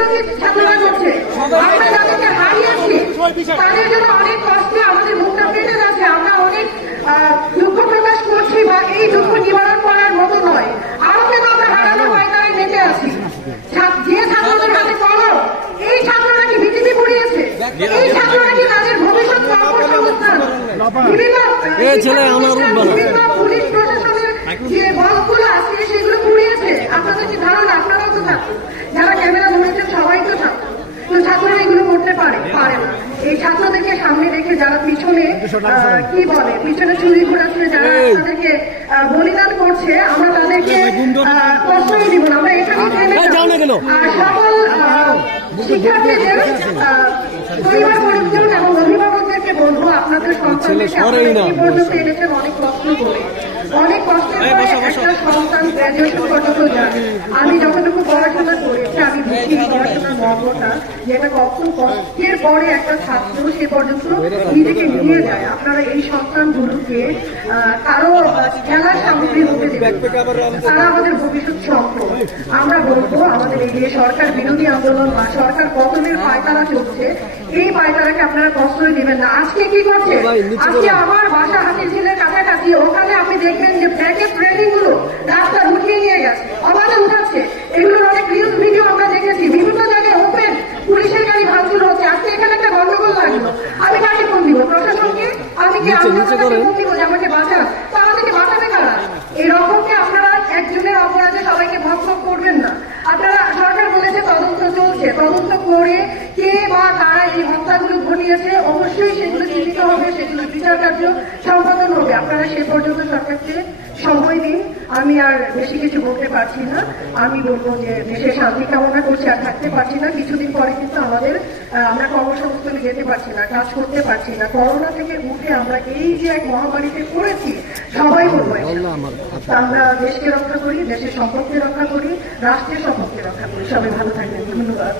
এগুলো কি ছাত্ররা করছে? আমরা যাদেরকে হারিয়েছি তাদের জন্য অনেক কষ্টে আমাদের মুখটা পেটে যাচ্ছে। আমরা অনেক দুঃখ প্রকাশ করছি, বা এই দুঃখ নিবারণ করার মতো নয়। আরো কেন আমরা হারানো পায়তারায় বেঁচে আছি। যে ছাত্রদের হাতে কলম, এই ছাত্ররা কি বিজেপি পড়িয়েছে? এই ছাত্ররা কি তাদের ভবিষ্যৎ কর্মসংস্থান বিভিন্ন পুলিশ প্রশাসনের যে বলগুলো আছে সেগুলো পুড়িয়েছে? আপনাদের কি ধারণা? আপনারাও তো ছাত্র, যারা ক্যামেরা ধরেছেন সবাই তো ছাত্র। ছাত্ররা এগুলো করতে পারে না। এই ছাত্রদেরকে সামনে রেখে যারা পিছনে কি বলে, পিছনে চুরি ঘোরাচ্ছে, যারা তাদেরকে বলিদান করছে, আমরা তাদেরকে প্রশ্রয় দিব না। আমরা এখানে সকল শিক্ষার্থীদের পরিবার পরিজন এবং অভিভাবকদেরকে বলবো, আপনাদের সন্তানদেরকে পর্যন্ত এনেছেন অনেক কষ্ট করে, অনেক কষ্টের পরে একটা সন্তান গ্রাজুয়েশন পর্যন্ত যায়। আমি যতটুকু পড়াশোনা করেছি আমি বুঝি পড়াশোনার মর্মটা, যেটা কত কষ্টের পরে একটা ছাত্র সে পর্যন্ত নিজেকে নিয়ে যায়। আপনারা এই সন্তানগুলোকে কারো খেলার সামগ্রী হতে দেবেন, তারা আমাদের ভবিষ্যৎ সম্পদ। আমরা বলবো, আমাদের এই যে সরকার বিরোধী আন্দোলন বা সরকার পতনের পায়তারা চলছে, এই পায়তারাকে আপনারা প্রশ্রয় দিবেন না। আজকে কি করছে? আজকে আমার বাসা হাতিঝিলের কাছাকাছি, ওখানে আপনি দেখবেন যে প্যাকেট ট্রেনিং গুলো রাস্তা উঠিয়ে নিয়ে গেছে, অবাধে উঠাচ্ছে। এগুলোর অনেক রিলস ভিডিও আমরা দেখেছি। বিভিন্ন জায়গায় ওপেন পুলিশের গাড়ি ভাঙচুর হচ্ছে। আজকে এখানে একটা গন্ডগোল লাগলো, আমি কাকে ফোন দিব? প্রশাসনকে? আমি কি ফোন দিব যে আমাকে বাঁচান? তো আমাদেরকে বাঁচাবে কারা? এরকমকে আপনারা একজনের অপরাধে সবাইকে ভক্ষণ করবেন না। আপনারা, সরকার বলেছে তদন্ত চলছে, তদন্ত করে কে বা কারা এই হত্যাগুলো ঘটিয়েছে অবশ্যই সেগুলো চিহ্নিত হবে, সেগুলো বিচার কার্য সম্পাদন হবে। আপনারা সে পর্যন্ত সরকারকে সময় দিন। আমি আর বেশি কিছু বলতে পারছি না। আমি বলবো যে দেশে শান্তি কামনা করছি, আর থাকতে পারছি না। কিছুদিন পরে কিন্তু আমরা কর্মসংস্থানে যেতে পারছি না, কাজ করতে পারছি না। করোনা থেকে উঠে আমরা এই যে এক মহামারীতে পড়েছি, সবাই বলবো আমরা দেশকে রক্ষা করি, দেশের সম্পদকে রক্ষা করি, রাষ্ট্রের সম্পদকে রক্ষা করি। সবাই ভালো থাকবেন। ধন্যবাদ।